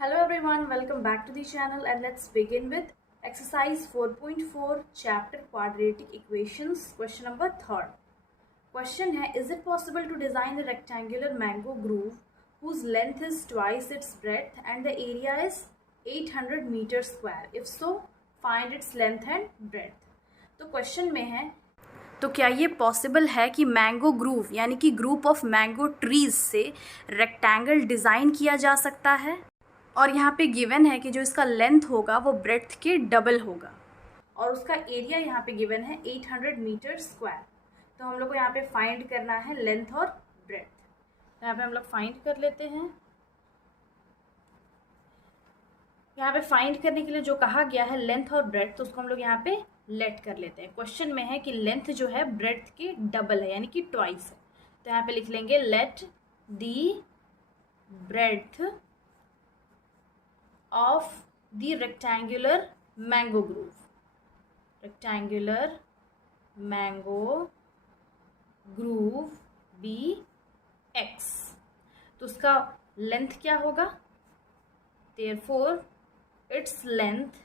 Hello everyone, welcome back to the channel and let's begin with exercise 4.4 chapter quadratic equations question number 3rd. Question है, is it possible to design a rectangular mango groove whose length is twice its breadth and the area is 800 meters square? If so, find its length and breadth. तो question में है तो क्या ये possible है कि mango groove यानी कि ग्रुप ऑफ मैंगो ट्रीज से रेक्टेंगल डिज़ाइन किया जा सकता है और यहाँ पे गिवन है कि जो इसका लेंथ होगा वो ब्रेड्थ के डबल होगा और उसका एरिया यहाँ पे गिवन है 800 मीटर स्क्वायर। तो हम लोग को यहाँ पे फाइंड करना है लेंथ और ब्रेड्थ। तो यहाँ पे हम लोग फाइंड कर लेते हैं। यहाँ पे फाइंड करने के लिए जो कहा गया है लेंथ और ब्रेड्थ, तो उसको हम लोग यहाँ पे लेट कर लेते हैं। क्वेश्चन में है कि लेंथ जो है ब्रेड्थ के डबल है यानी कि ट्वाइस है। तो यहाँ पे लिख लेंगे let the breadth of the rectangular mango groove be x। तो उसका लेंथ क्या होगा? therefore its length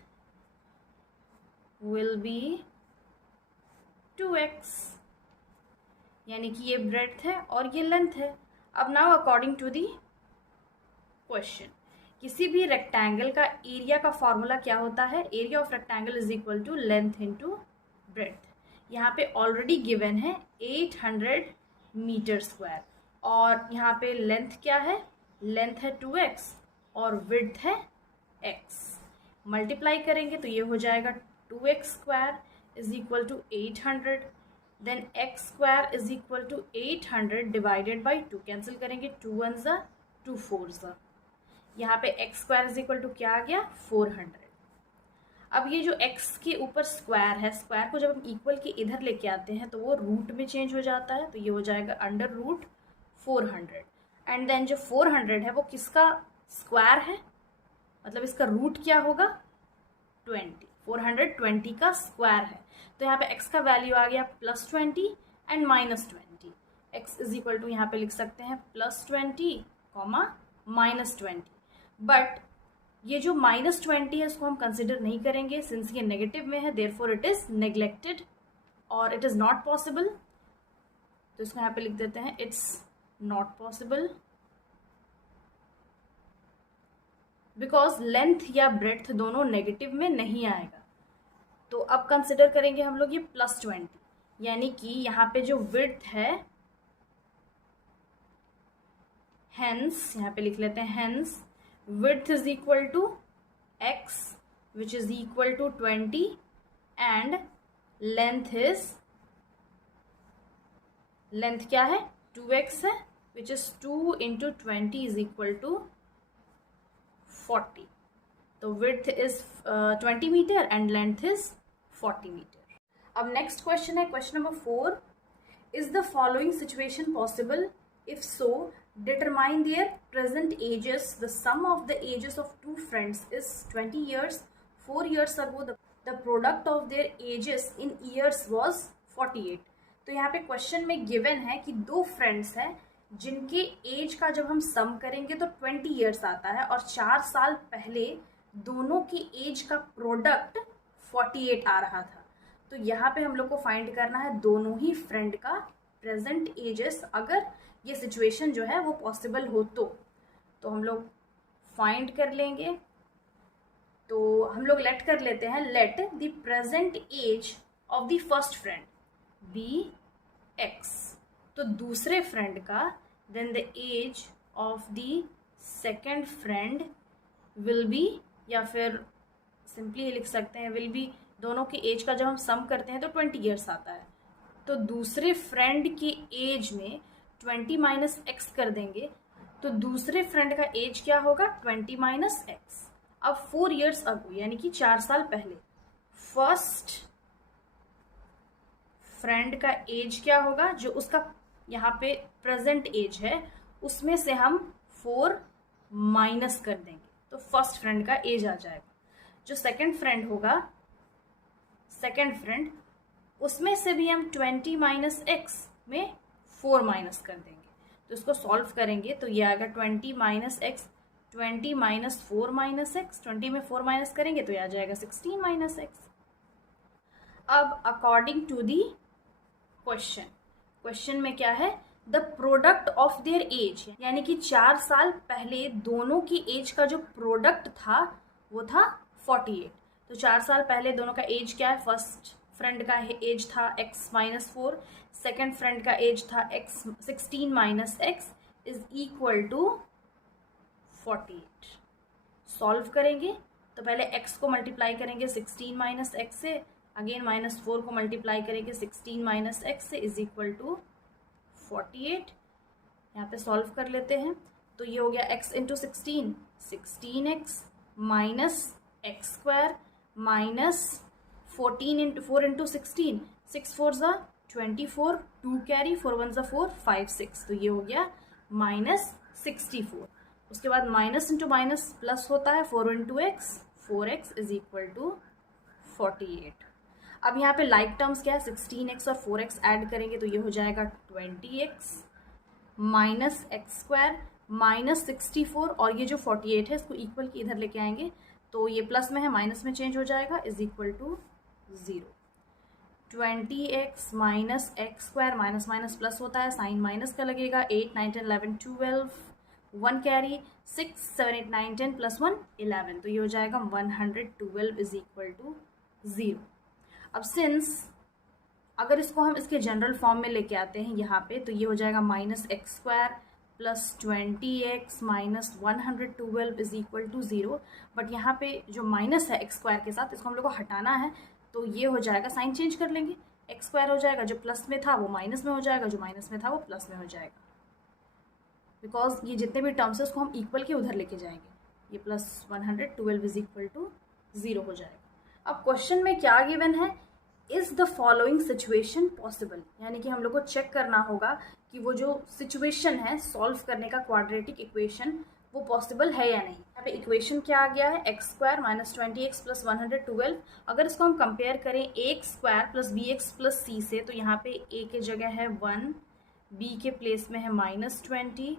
will be 2x, यानी कि ये ब्रेड्थ है और ये लेंथ है। अब now according to the question, किसी भी रेक्टेंगल का एरिया का फॉर्मूला क्या होता है? Area of rectangle is equal to length into breadth. यहाँ पे ऑलरेडी गिवन है 800 मीटर स्क्वायर और यहाँ पे लेंथ क्या है? लेंथ है 2x और विड्थ है x। मल्टीप्लाई करेंगे तो ये हो जाएगा 2x square is equal to 800, then x square is equal to 800 divided by 2। Cancel करेंगे, 2 1 ज़ा 2 4 ज़ा। यहाँ पे x square is equal to क्या आ गया? 400। अब ये जो x के ऊपर स्क्वायर है, स्क्वायर को जब हम इक्वल के इधर लेके आते हैं तो वो रूट में चेंज हो जाता है। तो ये हो जाएगा अंडर रूट 400 एंड देन जो 400 है वो किसका स्क्वायर है? मतलब इसका रूट क्या होगा? 20। 420 का स्क्वायर है। तो यहाँ पे x का वैल्यू आ गया +20 and -20। x is equal to यहाँ पे लिख सकते हैं +20, -20। बट ये जो -20 है इसको हम कंसिडर नहीं करेंगे सिंस ये नेगेटिव में है, देयरफॉर इट इज नेग्लेक्टेड और इट इज नॉट पॉसिबल। तो इसको यहाँ पे लिख देते हैं it's not possible because length या ब्रेड्थ दोनों नेगेटिव में नहीं आएगा। तो अब कंसिडर करेंगे हम लोग ये +20, यानी कि यहाँ पे जो विड्थ है, हेंस यहाँ पे लिख लेते हैं hence width is equal to x which is equal to 20 and length क्या है? 2x है which is 2 into 20 is equal to 40। तो width is 20 meter and length is 40 meter। अब next question है question number 4, is the following situation possible? If so, determine their present ages. The sum of the ages of two friends is 20 years. 4 years ago the product of their ages in years was 48। तो यहाँ पे question में given है कि दो friends हैं जिनके as का जब हम सम करेंगे तो 20 ईयर्स आता है और 4 साल पहले दोनों की एज का प्रोडक्ट 48 आ रहा था। तो यहाँ पे हम लोग को फाइंड करना है दोनों ही फ्रेंड का प्रेजेंट एजेस, अगर ये सिचुएशन जो है वो पॉसिबल हो तो हम लोग फाइंड कर लेंगे। तो हम लोग लेट कर लेते हैं let the present age of the first friend be x, तो दूसरे फ्रेंड का, then the age of the second friend will be, या फिर सिंपली लिख सकते हैं विल बी। दोनों की एज का जब हम सम करते हैं तो 20 ईयर्स आता है। तो दूसरे फ्रेंड की एज में 20 माइनस x कर देंगे तो दूसरे फ्रेंड का एज क्या होगा? 20 माइनस x। अब 4 ईयर्स अगो यानी कि 4 साल पहले फर्स्ट फ्रेंड का एज क्या होगा? जो उसका यहाँ पे प्रेजेंट एज है उसमें से हम 4 माइनस कर देंगे तो फर्स्ट फ्रेंड का एज आ जाएगा। जो सेकंड फ्रेंड होगा, सेकंड फ्रेंड, उसमें से भी हम 20 माइनस x में 4 माइनस कर देंगे। तो इसको सॉल्व करेंगे तो ये आएगा 20 minus x 20 minus 4 minus x, 20 में 4 माइनस करेंगे तो ये आ जाएगा 16 माइनस एक्स। अब अकॉर्डिंग टू दी क्वेश्चन में क्या है, the product of their age, यानी कि 4 साल पहले दोनों की एज का जो प्रोडक्ट था वो था 48। तो 4 साल पहले दोनों का एज क्या है, फर्स्ट फ्रेंड का एज था x माइनस 4, सेकेंड फ्रेंड का एज था x 16 minus x is equal to 48। Solve करेंगे तो पहले x को मल्टीप्लाई करेंगे 16 माइनस एक्स से, अगेन माइनस 4 को मल्टीप्लाई करेंगे 16 माइनस एक्स से इज इक्वल टू 48। यहाँ पे सॉल्व कर लेते हैं तो ये हो गया x into 16, 16x minus x square minus 14 into 4 into 16, 6 4 ज़ा 24, 2 कैरी 4 1 ज़ा 4, 5 6, तो ये हो गया माइनस 64। उसके बाद माइनस इंटू माइनस प्लस होता है, 4 into x 4x is equal to 48। अब यहाँ पे लाइक टर्म्स क्या है, 16x और 4x ऐड करेंगे तो ये हो जाएगा 20x minus x square minus 64, और ये जो 48 है इसको इक्वल की इधर लेके आएंगे तो ये प्लस में है माइनस में चेंज हो जाएगा is equal to 0। 20x minus x square minus minus plus होता है, साइन माइनस का लगेगा, 8 9 10 11 12, 1 कैरी 6 7 8 9 10 प्लस 1 11, तो ये हो जाएगा 112 इज इक्वल टू 0। अब सिंस अगर इसको हम इसके जनरल फॉर्म में लेके आते हैं यहाँ पे तो ये हो जाएगा minus x square plus 20x minus 112 is equal to 0। But यहाँ पे जो माइनस है एक्स स्क्वायर के साथ इसको हम लोग को हटाना है तो ये हो जाएगा, साइन चेंज कर लेंगे, एक्स स्क्वायर हो जाएगा, जो प्लस में था वो माइनस में हो जाएगा, जो माइनस में था वो प्लस में हो जाएगा, बिकॉज ये जितने भी टर्म्स है उसको हम इक्वल के उधर लेके जाएंगे, ये प्लस 112 इज इक्वल टू 0 हो जाएगा। अब क्वेश्चन में क्या गिवन है, is the following situation possible, यानी कि हम लोग को चेक करना होगा कि वो जो सिचुएशन है सॉल्व करने का क्वाड्रेटिक इक्वेशन वो पॉसिबल है या नहीं। यहाँ पे इक्वेशन क्या आ गया है, x square minus 20x plus 112। अगर इसको हम कंपेयर करें A square plus B X plus C से तो यहाँ पे ए के जगह है 1, बी के प्लेस में है माइनस 20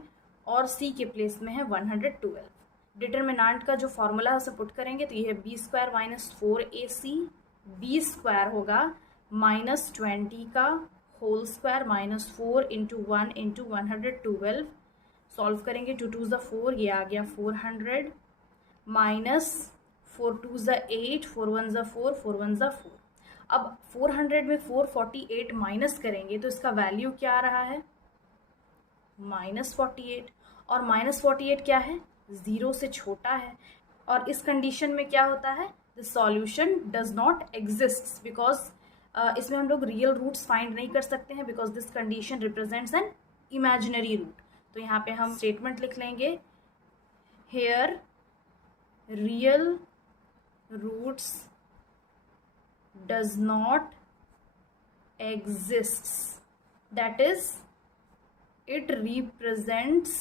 और सी के प्लेस में है 112। डिटरमिनेंट का जो फॉर्मूला है उसे पुट करेंगे तो ये है b square minus 4ac, b square होगा माइनस 20 का whole square minus 4 into 1 into 112। Solve करेंगे 2 2 ज़ा 4, ये आ गया 400 माइनस 4 2 ज़ा 8, 4 1 ज़ा 4, 4 1 ज़ा 4। अब 400 में 448 माइनस करेंगे तो इसका वैल्यू क्या आ रहा है, माइनस 48, और माइनस 48 क्या है, 0 से छोटा है, और इस कंडीशन में क्या होता है, the solution does not exist, because इसमें हम लोग रियल रूट्स फाइंड नहीं कर सकते हैं, because this condition represents an imaginary root. तो यहाँ पे हम स्टेटमेंट लिख लेंगे, here real roots does not exist, that is it represents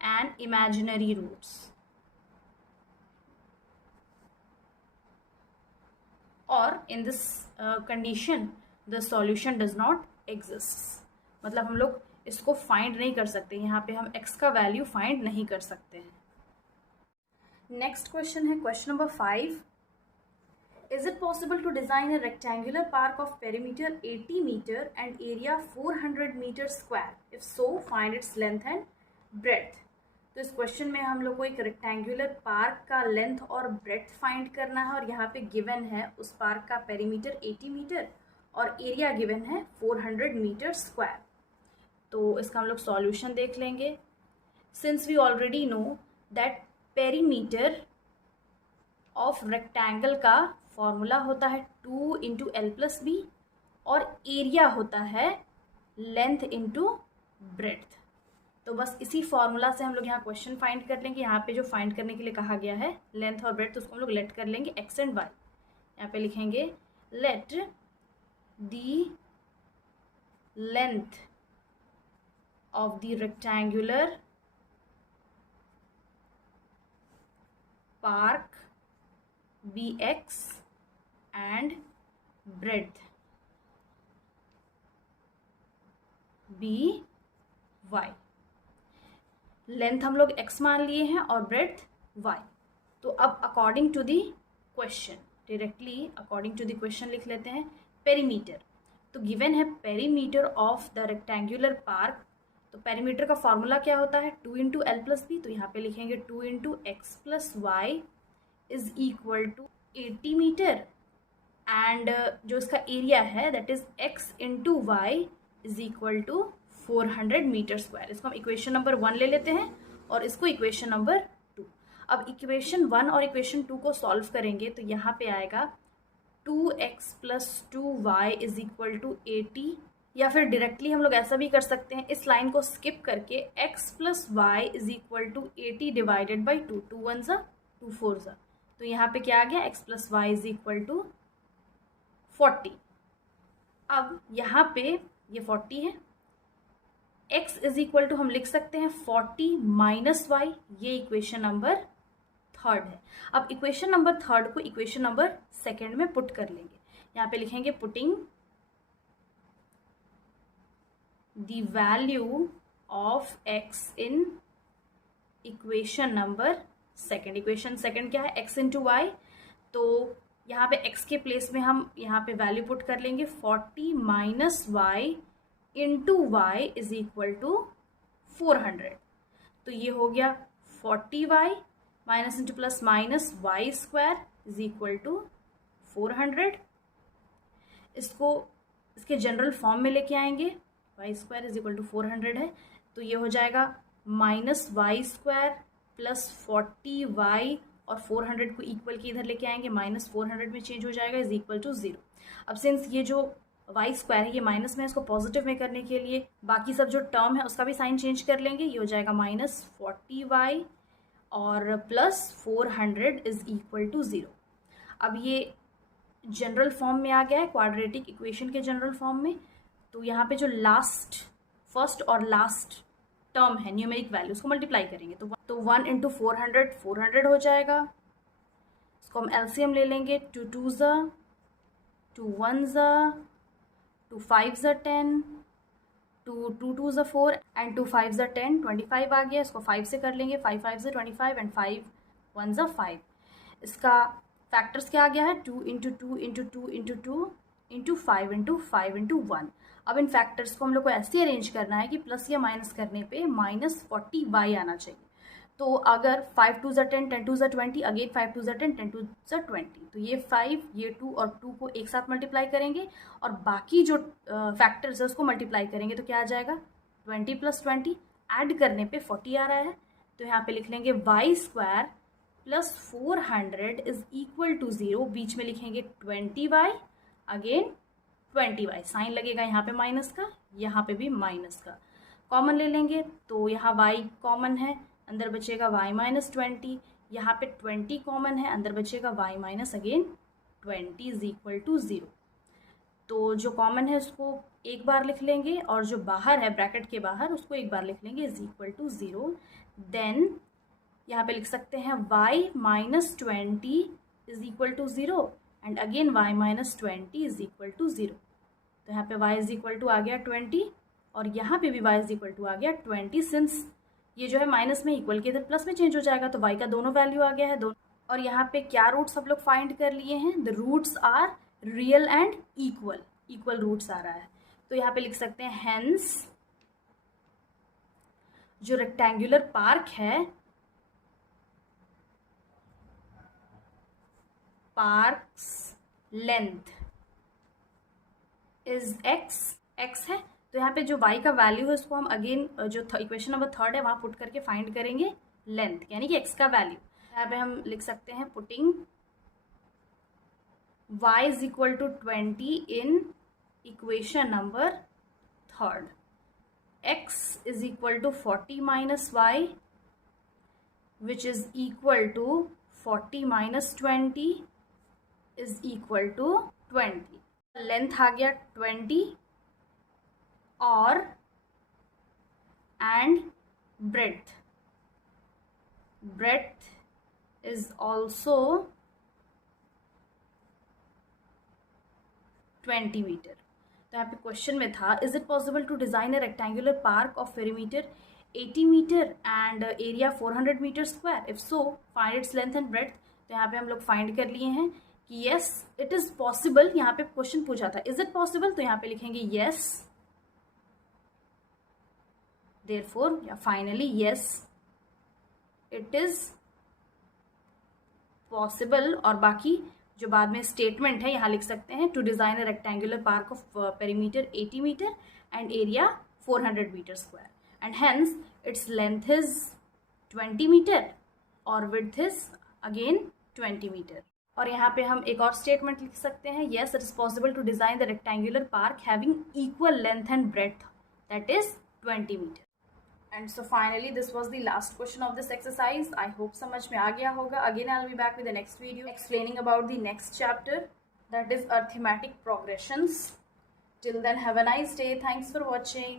an imaginary roots, or in this condition the solution does not exist, मतलब हम लोग इसको फाइंड नहीं कर सकते, यहाँ पे हम x का वैल्यू फाइंड नहीं कर सकते हैं। नेक्स्ट क्वेश्चन है question number 5, is it possible to design a rectangular park of perimeter 80 meter and area 400 meter square? If so, find its length and breadth. तो इस क्वेश्चन में हम लोग को एक रेक्टेंगुलर पार्क का लेंथ और ब्रेड्थ फाइंड करना है, और यहाँ पे गिवन है उस पार्क का पेरीमीटर 80 मीटर और एरिया गिवन है 400 मीटर स्क्वायर। तो इसका हम लोग सॉल्यूशन देख लेंगे। Since we already know that perimeter of rectangle का फॉर्मूला होता है 2 इंटू एल प्लस बी, और एरिया होता है लेंथ इंटू ब्रेड्थ। तो बस इसी फॉर्मूला से हम लोग यहाँ क्वेश्चन फाइंड कर लेंगे। यहाँ पे जो फाइंड करने के लिए कहा गया है लेंथ और ब्रेड्थ, उसको हम लोग लेट कर लेंगे एक्स एंड वाई। यहाँ पे लिखेंगे let the length of the rectangular park be x and breadth by। Length हम लोग x मान लिए हैं और ब्रेड्थ y। तो अब according to the question, directly according to the question लिख लेते हैं पेरीमीटर। तो गिवन है perimeter of the rectangular park. तो पेरीमीटर का फॉर्मूला क्या होता है, 2 इंटू एल प्लस बी। तो यहाँ पे लिखेंगे 2 into x plus y is equal to 80 metre and जो इसका एरिया है that is x into y is equal to 400 metre square. इसको हम इक्वेशन नंबर 1 ले लेते हैं और इसको इक्वेशन नंबर 2। अब इक्वेशन 1 और इक्वेशन 2 को सॉल्व करेंगे तो यहाँ पे आएगा 2x plus 2y is equal to 80, या फिर डायरेक्टली हम लोग ऐसा भी कर सकते हैं, इस लाइन को स्किप करके x plus y is equal to 80 divided by 2, 2 1 ज़ा 2 4 ज़ा। तो यहाँ पे क्या आ गया, x plus y is equal to 40। अब यहाँ पे ये 40 है, x इज इक्वल टू हम लिख सकते हैं 40 माइनस वाई, ये इक्वेशन नंबर 3 है। अब इक्वेशन नंबर 3 को इक्वेशन नंबर 2 में पुट कर लेंगे। यहाँ पे लिखेंगे putting the value of x in equation number 2। Equation 2 क्या है, x इंटू वाई। तो यहाँ पे x के प्लेस में हम यहाँ पे वैल्यू पुट कर लेंगे 40 minus y into y is equal to 400। तो ये हो गया 40y minus into plus minus y square is equal to 400। इसको इसके जनरल फॉर्म में लेके आएंगे, y square is equal to 400 है। तो ये हो जाएगा minus y square plus 40y और 400 को इक्वल के इधर लेके आएंगे, माइनस 400 में चेंज हो जाएगा इज इक्वल टू 0। अब सिंस ये जो वाई स्क्वायर है ये माइनस में, इसको पॉजिटिव में करने के लिए बाकी सब जो टर्म है उसका भी साइन चेंज कर लेंगे। ये हो जाएगा माइनस 40y और प्लस 400 इज इक्वल टू 0। अब ये जनरल फॉर्म में आ गया है, क्वाड्रेटिक इक्वेशन के जनरल फॉर्म में। तो यहाँ पे जो लास्ट फर्स्ट और लास्ट टर्म है न्यूमेरिक वैल्यू उसको मल्टीप्लाई करेंगे तो 1 इंटू 400 400 हो जाएगा। इसको हम एलसीएम ले लेंगे, 2 2 ज़ा 2 1 ज़ा 2 5 ज़ा 10, 2 2 2 ज़ा 4 एंड 2 5 ज़ा 10, 25 आ गया। इसको 5 से कर लेंगे, 5 5 ज़ा 25 एंड 5 1 ज़ा 5। इसका फैक्टर्स क्या आ गया है, 2 into 2 into 2 into 2 into 5 into 5 into 1। अब इन फैक्टर्स को हम लोग को ऐसे अरेंज करना है कि प्लस या माइनस करने पे माइनस 40y आना चाहिए। तो अगर 5 2 ज़ा 10, 10 2 ज़ा 20, अगेन 5 2 ज़ा 10, 10 2 ज़ा 20। तो ये 5 ये 2 और 2 को एक साथ मल्टीप्लाई करेंगे और बाकी जो फैक्टर्स है उसको मल्टीप्लाई करेंगे तो क्या आ जाएगा, 20 प्लस 20 ऐड करने पे 40 आ रहा है। तो यहाँ पे लिख लेंगे y square plus 400 is equal to 0, बीच में लिखेंगे 20y अगेन 20y, साइन लगेगा यहाँ पे माइनस का, यहाँ पे भी माइनस का। कॉमन ले लेंगे तो यहाँ y कॉमन है, अंदर बचेगा y माइनस 20, यहाँ पे 20 कॉमन है, अंदर बचेगा y minus again 20 is equal to 0। तो जो कॉमन है उसको एक बार लिख लेंगे और जो बाहर है ब्रैकेट के बाहर उसको एक बार लिख लेंगे इज इक्वल टू 0। देन यहाँ पे लिख सकते हैं y minus 20 is equal to 0 and again y minus 20 is equal to 0। तो यहाँ पे y इज इक्वल टू आ गया 20 और यहाँ पे भी y इज इक्वल टू आ गया 20। सिंस ये जो है माइनस में इक्वल के इधर प्लस में चेंज हो जाएगा तो y का दोनों वैल्यू आ गया है दोनों। और यहाँ पे क्या रूट्स सब लोग फाइंड कर लिए हैं, the roots are real and equal, equal roots आ रहा है। तो यहाँ पे लिख सकते हैं हेंस जो रेक्टेंगुलर पार्क है, पार्क्स लेंथ इज x है। तो यहाँ पे जो y का वैल्यू है उसको हम अगेन जो इक्वेशन नंबर 3 है वहाँ पुट करके फाइंड करेंगे लेंथ यानी कि x का वैल्यू। यहाँ पे हम लिख सकते हैं putting y is equal to 20 in equation number 3, x is equal to 40 minus y which is equal to 40 minus 20 is equal to 20। Length आ गया 20 और and breadth is also 20 metre. तो यहाँ पे क्वेश्चन में था, is it possible to design a rectangular park of perimeter 80 metre and area 400 metre square? If so, find its length and breadth. तो यहाँ पे हम लोग फाइंड कर लिए हैं कि yes it is possible. यहाँ पे क्वेश्चन पूछा था is it possible, तो यहाँ पे लिखेंगे yes. Therefore, finally yes it is possible. और बाकी जो बाद में स्टेटमेंट है यहाँ लिख सकते हैं to design a rectangular park of perimeter 80 metre and area 400 metre square and hence its length is 20 metre और विड्थ इज अगेन 20 मीटर. और यहाँ पे हम एक और स्टेटमेंट लिख सकते हैं yes it is possible to design the rectangular park having equal length and breadth, that is 20 meter. And so finally this was the last question of this exercise. I hope समझ में आ गया होगा. Again I'll be back with the next video explaining about the next chapter, that is arithmetic progressions. Till then have a nice day. Thanks for watching.